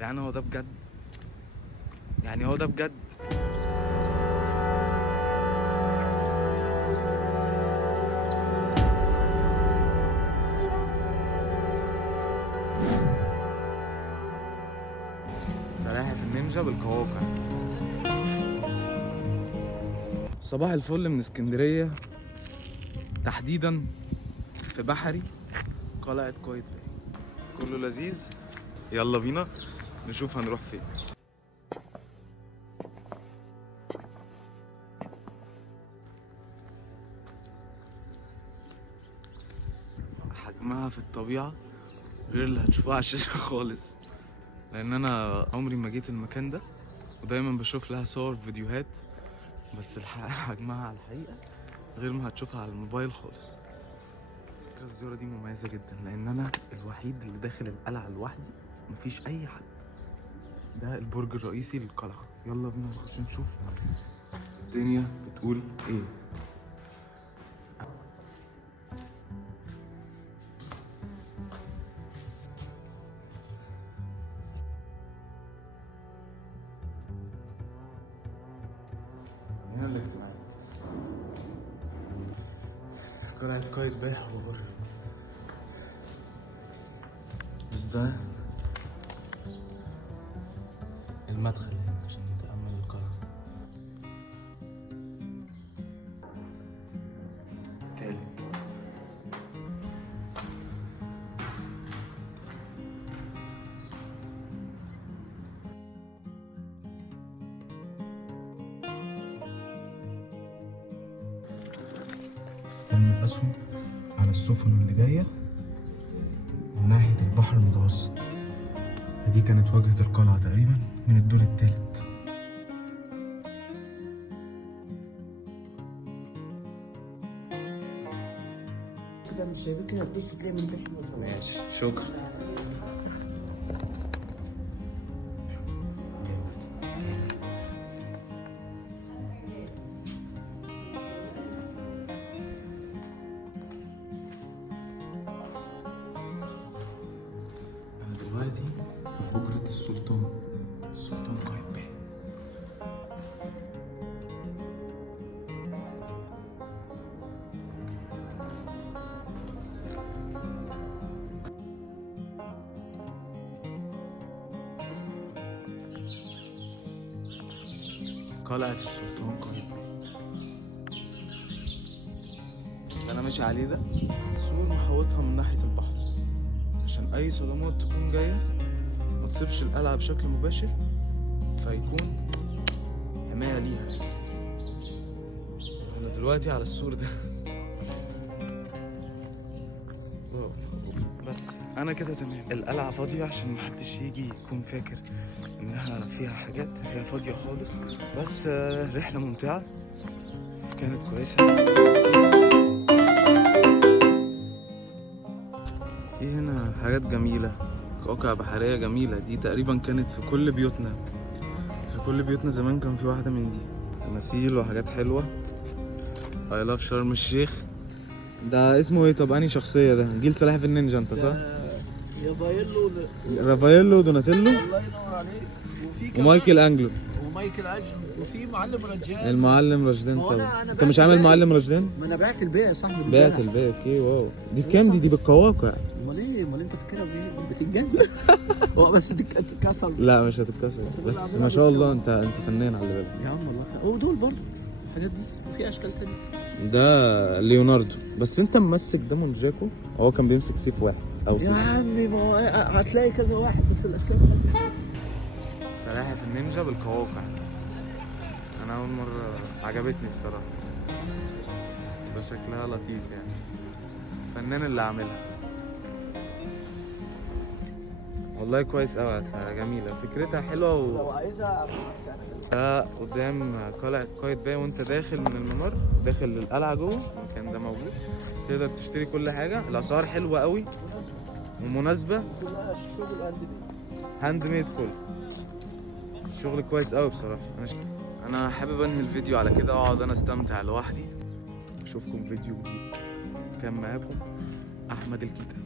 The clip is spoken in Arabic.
جدعان هو ده بجد؟ يعني هو ده بجد؟ سلاحف النينجا بالقواقع. صباح الفل من اسكندرية، تحديدا في بحري قلعة قايتباي. كله لذيذ، يلا بينا نشوف هنروح فين. حجمها في الطبيعة غير اللي هتشوفوها على الشاشة خالص، لأن أنا عمري ما جيت المكان ده ودايما بشوف لها صور فيديوهات، بس حجمها على الحقيقة غير ما هتشوفها على الموبايل خالص. الزيارة دي مميزة جدا لأن أنا الوحيد اللي داخل القلعة لوحدي، مفيش أي حد. ده البرج الرئيسي للقلعة. يلا بينا نخش نشوف الدنيا بتقول إيه. هنا الاجتماعات، قلعة قايتباي وبره. بس ده المدخل هنا عشان نتأمل القلعة. تالت ختام الأسهم على السفن اللي جاية من ناحية البحر المتوسط. دي كانت واجهة القلعة تقريبا من الدور الثالث. كده من الشبابيك كده هتبص تلاقي من تحت مثلا. ماشي، شكرا. أنا دلوقتي في حجرة السلطان قايتباي. قلعة السلطان قايتباي اللي أنا ماشي عليه ده سور محوطها من ناحية البحر عشان أي صدمات تكون جاية ما تصيبش القلعة بشكل مباشر، فيكون حماية ليها. أنا دلوقتي على السور ده. بس أنا كده تمام. القلعة فاضية عشان محدش يجي يكون فاكر إنها فيها حاجات، هي فاضية خالص. بس رحلة ممتعة كانت كويسة. في هنا حاجات جميلة، قواقع بحرية جميلة. دي تقريبا كانت في كل بيوتنا، زمان كان في واحدة من دي. تماثيل وحاجات حلوة. I love شرم الشيخ. ده اسمه ايه؟ طب انهي شخصية ده؟ جيل سلاحف النينجا انت صح؟ رافاييلو ودوناتيلو. الله ينور عليك. وفي ومايكل انجلو. وفي معلم رجال. المعلم رشدان. طبعا انت مش عامل معلم رشدان؟ ما انا بعت البيع يا صاحبي. بعت البيع، اوكي. واو، دي بكام دي بالقواقع؟ امال انت فاكرها بتتجنن. هو بس تتكسر. لا مش هتتكسر، بس ما شاء الله انت فنان على بالك يا عم والله. هو دول برضه الحاجات دي، وفي اشكال تانية. ده ليوناردو، بس انت ممسك ده مونجاكو. هو كان بيمسك سيف واحد او سيف. يا عمي ما هو هتلاقي كذا واحد بس الاشكال. سلاحف النينجا بالقواقع. انا اول مره عجبتني بصراحه، ده شكلها لطيف يعني. فنان اللي عاملها والله كويس قوي. جميله، فكرتها حلوه لو عايزها قدام قلعه قايتباي وانت داخل من الممر داخل القلعه جوه. المكان ده موجود، تقدر تشتري كل حاجه. الاسعار حلوه قوي ومناسبه. كلها شغل هاند ميد، كله شغل كويس قوي بصراحه. انا حابب انهي الفيديو على كده واقعد انا استمتع لوحدي. اشوفكم فيديو جديد. كان معاكم احمد الكيتا.